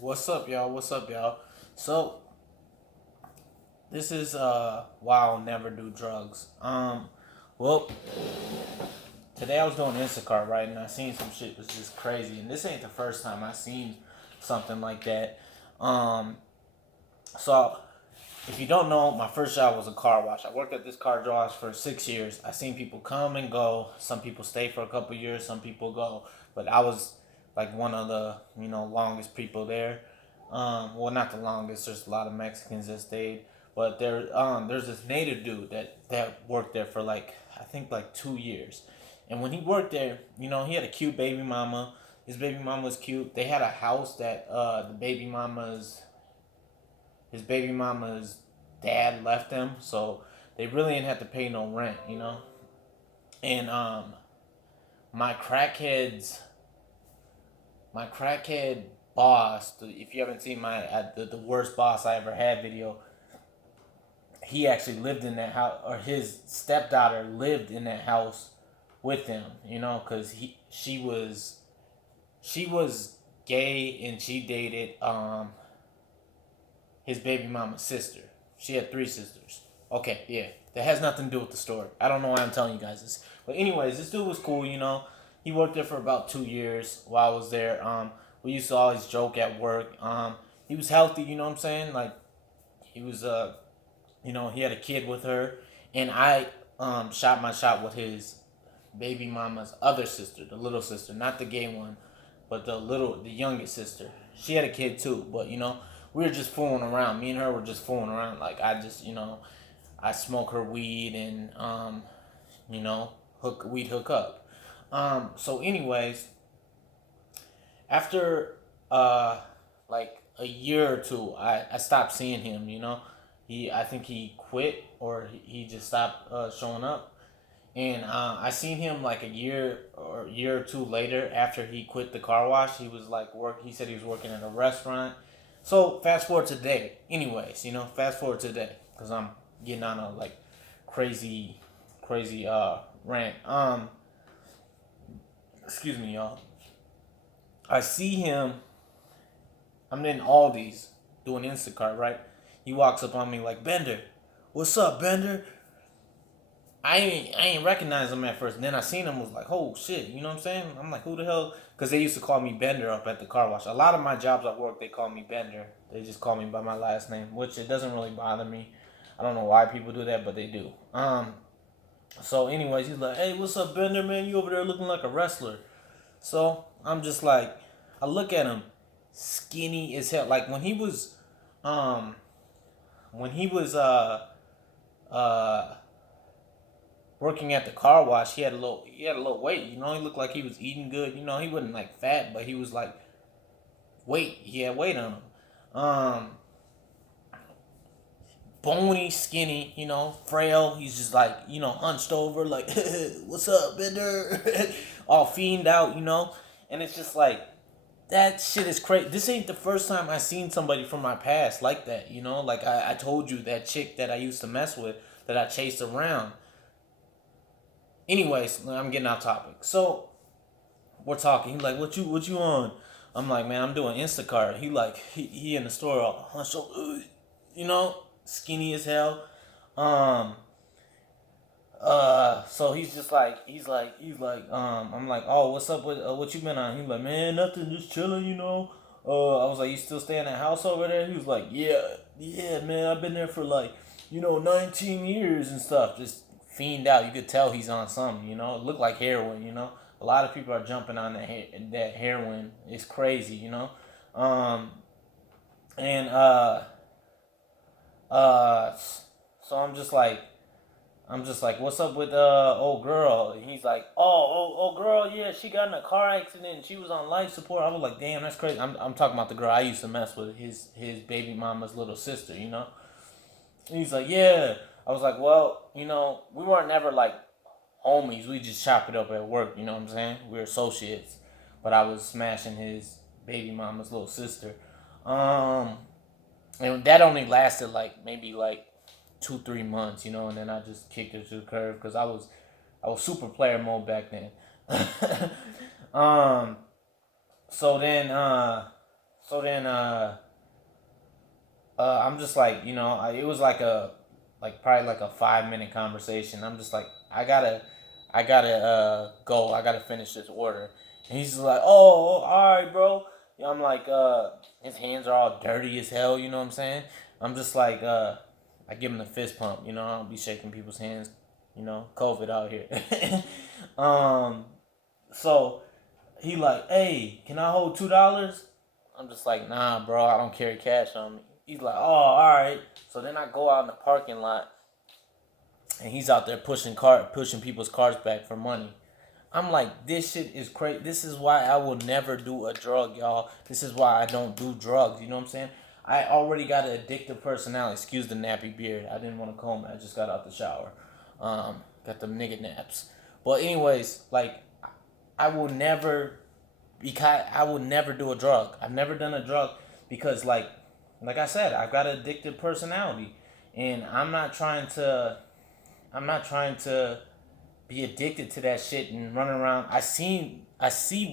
What's up, y'all? What's up, y'all? So this is why I'll never do drugs. Well, today I was doing Instacart, right, and I seen some shit was just crazy, and this ain't the first time I seen something like that. Um, so if you don't know, my first job was a car wash. I worked at this car wash for 6 years. I seen people come and go. Some people stay for a couple years. Some people go, but I was like one of the longest people there. Well, not the longest. There's a lot of Mexicans that stayed, but there's this native dude that worked there for like I think like 2 years, and when he worked there, he had a cute baby mama. His baby mama was cute. They had a house that his baby mama's dad left them, so they really didn't have to pay no rent. And my crackheads my crackhead boss, if you haven't seen the worst boss I ever had video, he actually lived in that house, or his stepdaughter lived in that house with him, because she was gay, and she dated his baby mama's sister. She had three sisters. Okay, yeah. That has nothing to do with the story. I don't know why I'm telling you guys this. But anyways, this dude was cool. He worked there for about 2 years while I was there. We used to always joke at work. He was healthy, you know what I'm saying? Like he was he had a kid with her, and I shot my shot with his baby mama's other sister, the little sister, not the gay one, but the youngest sister. She had a kid too, but we were just fooling around. Me and her were just fooling around. Like I smoke her weed, and you know, we'd hook up. So anyways, after like a year or two, I stopped seeing him. I think he quit, or he just stopped showing up. And I seen him like a year or two later after he quit the car wash. He was like work. He said he was working at a restaurant. So fast forward to today. Anyways, fast forward to today because I'm getting on a like crazy, crazy rant. Excuse me, y'all. I see him. I'm in Aldi's doing Instacart, right? He walks up on me like, Bender, what's up, Bender? I ain't recognize him at first. And then I seen him, was like, oh shit, you know what I'm saying? I'm like, who the hell? Because they used to call me Bender up at the car wash. A lot of my jobs at work, they call me Bender. They just call me by my last name, which it doesn't really bother me. I don't know why people do that, but they do. So anyways, he's like, hey, what's up, Bender, man? You over there looking like a wrestler. So I'm just like, I look at him, skinny as hell. Like um, when he was uh working at the car wash, he had a little weight. He looked like he was eating good. He wasn't like fat, but he was like weight. He had weight on him. Bony, skinny. Frail. He's just like hunched over, like what's up, Bender? All fiend out. And it's just like that shit is crazy. This ain't the first time I seen somebody from my past like that. Like I told you that chick that I used to mess with, that I chased around. Anyways, I'm getting off topic. So we're talking. He's like, "What you on?" I'm like, "Man, I'm doing Instacart." He in the store all hunched over, skinny as hell. Um. So I'm like, "Oh, what's up with what you been on?" He's like, "Man, nothing, just chilling." I was like, "You still stay in that house over there?" He was like, "Yeah, yeah, man, I've been there for like 19 years and stuff." Just fiend out. You could tell he's on something. It looked like heroin. A lot of people are jumping on that heroin. It's crazy. Um, and uh, so I'm just like, what's up with old girl? And he's like, oh girl, yeah, she got in a car accident and she was on life support. I was like, damn, that's crazy. I'm talking about the girl I used to mess with, his baby mama's little sister. And he's like, yeah. I was like, well, we weren't never like homies. We just chop it up at work. You know what I'm saying? We were associates, but I was smashing his baby mama's little sister. Um, and that only lasted like maybe like 2 3 months, and then I just kicked it to the curb because I was super player mode back then. um, so then So then, I'm just like, it was like probably like a 5 minute conversation. I'm just like, I gotta go. I gotta finish this order. And he's just like, oh, all right, bro. Yeah, I'm like, his hands are all dirty as hell. You know what I'm saying? I'm just like, I give him the fist pump. I don't be shaking people's hands. COVID out here. um, so he like, hey, can I hold $2? I'm just like, nah, bro, I don't carry cash on me. He's like, oh, all right. So then I go out in the parking lot, and he's out there pushing people's cars back for money. I'm like, this shit is crazy. This is why I will never do a drug, y'all. This is why I don't do drugs. You know what I'm saying? I already got an addictive personality. Excuse the nappy beard. I didn't want to comb it. I just got out the shower. Got them nigga naps. But anyways, like, I will never because I would never do a drug. I've never done a drug because like I said, I've got an addictive personality, and I'm not trying to be addicted to that shit and run around. I see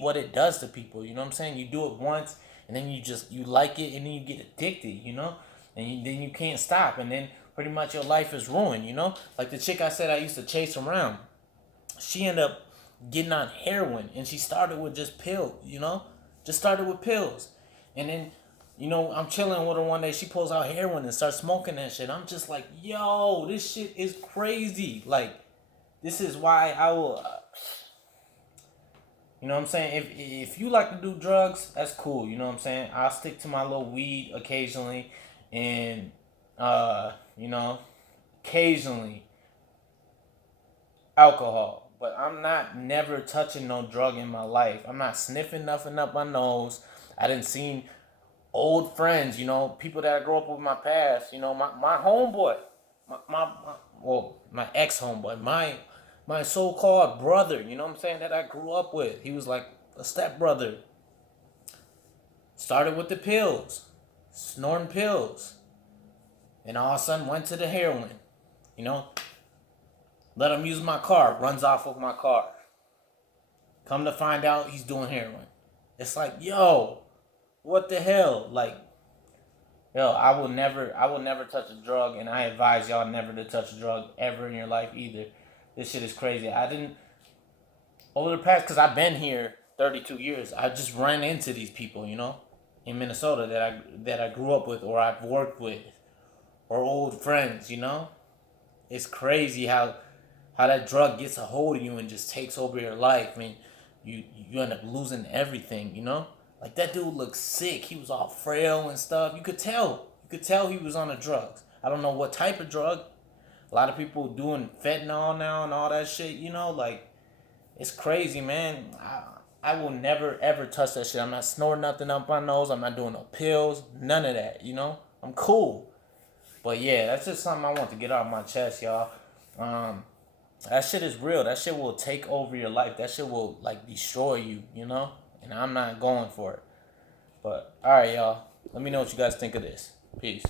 what it does to people. You know what I'm saying? You do it once, and then you like it, and then you get addicted. And then you can't stop, and then pretty much your life is ruined. Like the chick I said I used to chase around, she ended up getting on heroin, and she started with just pills, just started with pills. And then, I'm chilling with her one day, she pulls out heroin and starts smoking that shit. I'm just like, yo, this shit is crazy. Like, this is why I will, you know what I'm saying? If you like to do drugs, that's cool, you know what I'm saying? I'll stick to my little weed occasionally, and, you know, occasionally alcohol, but I'm not never touching no drug in my life. I'm not sniffing nothing up my nose. I didn't seen old friends, people that I grew up with my past, my homeboy, my ex homeboy, my so called brother, you know what I'm saying, that I grew up with. He was like a step brother. Started with the pills, snorting pills, and all of a sudden went to the heroin, you know. Let him use my car, runs off with my car. Come to find out, he's doing heroin. It's like, yo, what the hell? Like, yo, I will never touch a drug, and I advise y'all never to touch a drug ever in your life either. This shit is crazy. I didn't over the past, cause I've been here 32 years. I just ran into these people, in Minnesota that I grew up with, or I've worked with, or old friends. It's crazy how that drug gets a hold of you and just takes over your life. I mean, you end up losing everything. Like that dude looked sick. He was all frail and stuff. You could tell. You could tell he was on the drugs. I don't know what type of drug. A lot of people doing fentanyl now and all that shit. Like it's crazy, man. I will never ever touch that shit. I'm not snorting nothing up my nose. I'm not doing no pills. None of that. I'm cool. But yeah, that's just something I want to get off my chest, y'all. That shit is real. That shit will take over your life. That shit will like destroy you. And I'm not going for it. But all right, y'all. Let me know what you guys think of this. Peace.